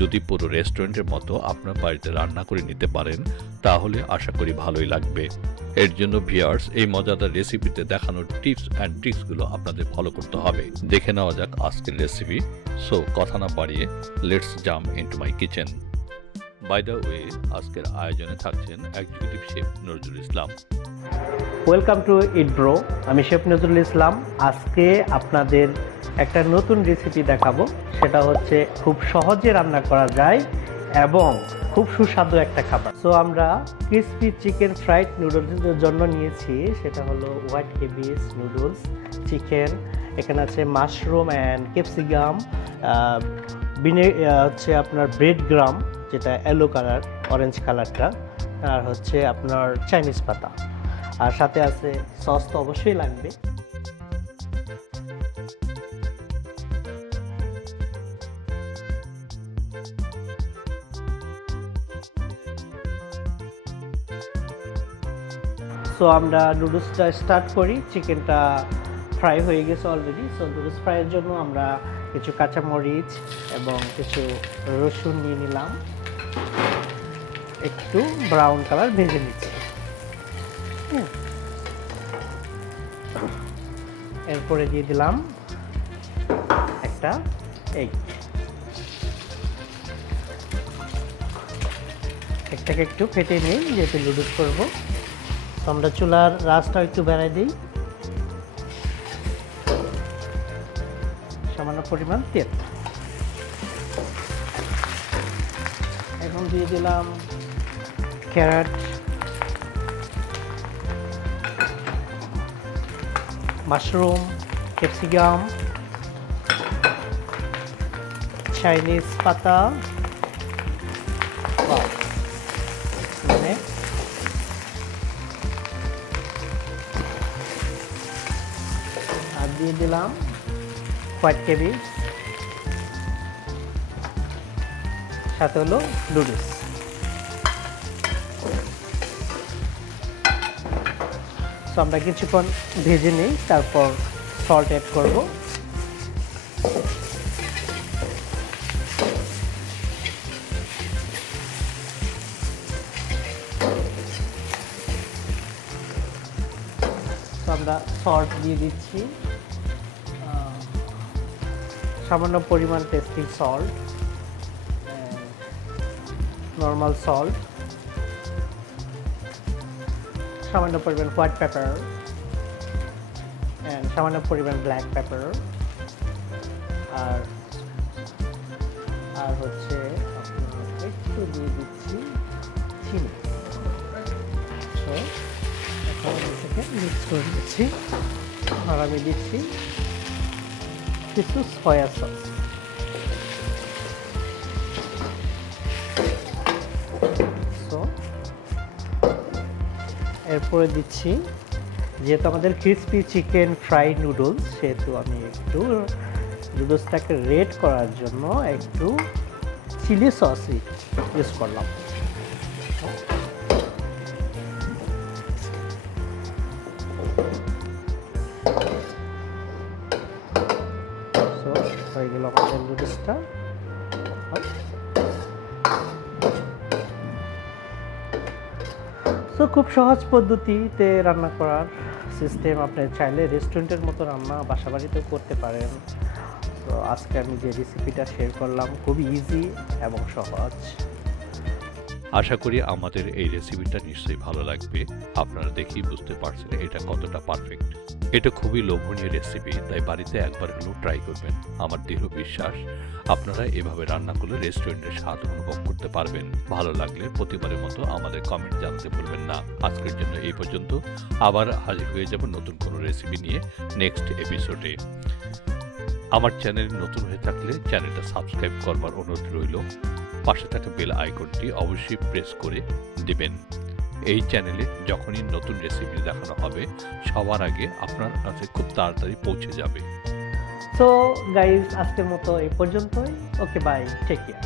যদি পুরো রেস্টুরেন্টের মতো আপনার বাড়িতে রান্না করে নিতে পারেন তাহলে আশা করি ভালোই লাগবে। এর জন্য ভিউয়ার্স এই মজাদার রেসিপিতে দেখানো টিপস অ্যান্ড ট্রিক্সগুলো আপনাদের ফলো করতে হবে। দেখে নেওয়া যাক আজকের রেসিপি। সো কথা না বাড়িয়ে let's jump into my kitchen. By the way, আজকের আয়োজনে থাকছেন executive chef Nazrul Islam. Welcome to it bro. আমি শেফ নজরুল ইসলাম। আজকে আপনাদের একটা নতুন রেসিপি দেখাবো, সেটা হচ্ছে খুব সহজে রান্না করা যায় এবং খুব সুস্বাদু একটা খাবার। সো আমরা ক্রিসপি চিকেন ফ্রাইড নুডলসের জন্য নিয়েছি, সেটা হলো হোয়াইট কেবিজ নুডলস, চিকেন, এখানে আছে মাশরুম অ্যান্ড ক্যাপসিকাম, হচ্ছে আপনার ব্রেড গ্রাম যেটা ইয়েলো কালার, অরেঞ্জ কালারটা, আর হচ্ছে আপনার চাইনিজ পাতা, আর সাথে আছে সস তো অবশ্যই লাগবে। সো আমরা নুডলসটা স্টার্ট করি। চিকেনটা ফ্রাই হয়ে গেছে অলরেডি। সো নুডলস ফ্রাইয়ের জন্য আমরা কিছু কাঁচামরিচ এবং কিছু রসুন নিয়ে নিলাম, একটু ব্রাউন কালার ভেজে নিচ্ছি। এরপরে দিয়ে দিলাম একটা এগ। এগটাকে একটু ফেটে নিই যেহেতু নুডলস করবো। তো আমরা চুলার রাসটা একটু বাড়াই দিই, সামান্য পরিমাণ তেল। এখন দিয়ে দিলাম ক্যারট, মাশরুম, ক্যাপসিকাম, চাইনিজ পাতা, আর দিয়ে দিলাম হোয়াইট কেবিজ, সাথে হলো নুডলস। তো আমরা কিছুক্ষণ ভেজে নিই, তারপর সল্ট অ্যাড করব। তো আমরা সল্ট দিয়ে দিচ্ছি, সামান্য পরিমাণ টেস্টিং সল্ট, নর্মাল সল্ট, সামান্য পরিমাণ হোয়াইট পেপার অ্যান্ড সামান্য পরিমাণ ব্ল্যাক পেপার, আর হচ্ছে একটু দিয়ে দিচ্ছি চিনি। তো এখন আমি এটাকে মিক্স করে দিচ্ছি, আর আমি দিচ্ছি কিছু সয়া সস। এরপরে দিচ্ছি, যেহেতু আমাদের ক্রিসপি চিকেন ফ্রাইড নুডলস, সেহেতু আমি একটু নুডলসটাকে রেড করার জন্য একটু চিলি সস ইউজ করলাম। সো হয়ে গেল আমাদের নুডলসটা। তো খুব সহজ পদ্ধতিতে রান্না করার সিস্টেম, আপনি চাইলে রেস্টুরেন্টের মতো রান্না বাসা বাড়িতেও করতে পারেন। তো আজকে আমি যে রেসিপিটা শেয়ার করলাম খুবই ইজি এবং সহজ। আশা করি আমাদের এই রেসিপিটা নিশ্চয়ই ভালো লাগবে। আপনারা দেখেই বুঝতে পারছেন এটা কতটা পারফেক্ট। এটা খুবই লোভনীয় রেসিপি, তাই বাড়িতে একবার হলেও ট্রাই করবেন। আমার দৃঢ় বিশ্বাস আপনারা এভাবে রান্না করলে রেস্টুরেন্টের স্বাদ অনুভব করতে পারবেন। ভালো লাগলে প্রতিবারের মতো আমাদের কমেন্ট জানাতে ভুলবেন না। আজকের জন্য এই পর্যন্ত। আবার হাজির হয়ে যাব নতুন কোনো রেসিপি নিয়ে নেক্সট এপিসোডে। আমার চ্যানেল নতুন হয়ে থাকলে চ্যানেলটা সাবস্ক্রাইব করবার অনুরোধ রইল। পাশে থাকা বেল আইকনটি অবশ্যই প্রেস করে দিবেন। এই চ্যানেলে যখনই নতুন রেসিপি দেখানো হবে সবার আগে আপনার কাছে খুব তাড়াতাড়ি পৌঁছে যাবে। সো গাইজ, আজকের মতো এই পর্যন্তই। ওকে, বাই, টেক কেয়ার।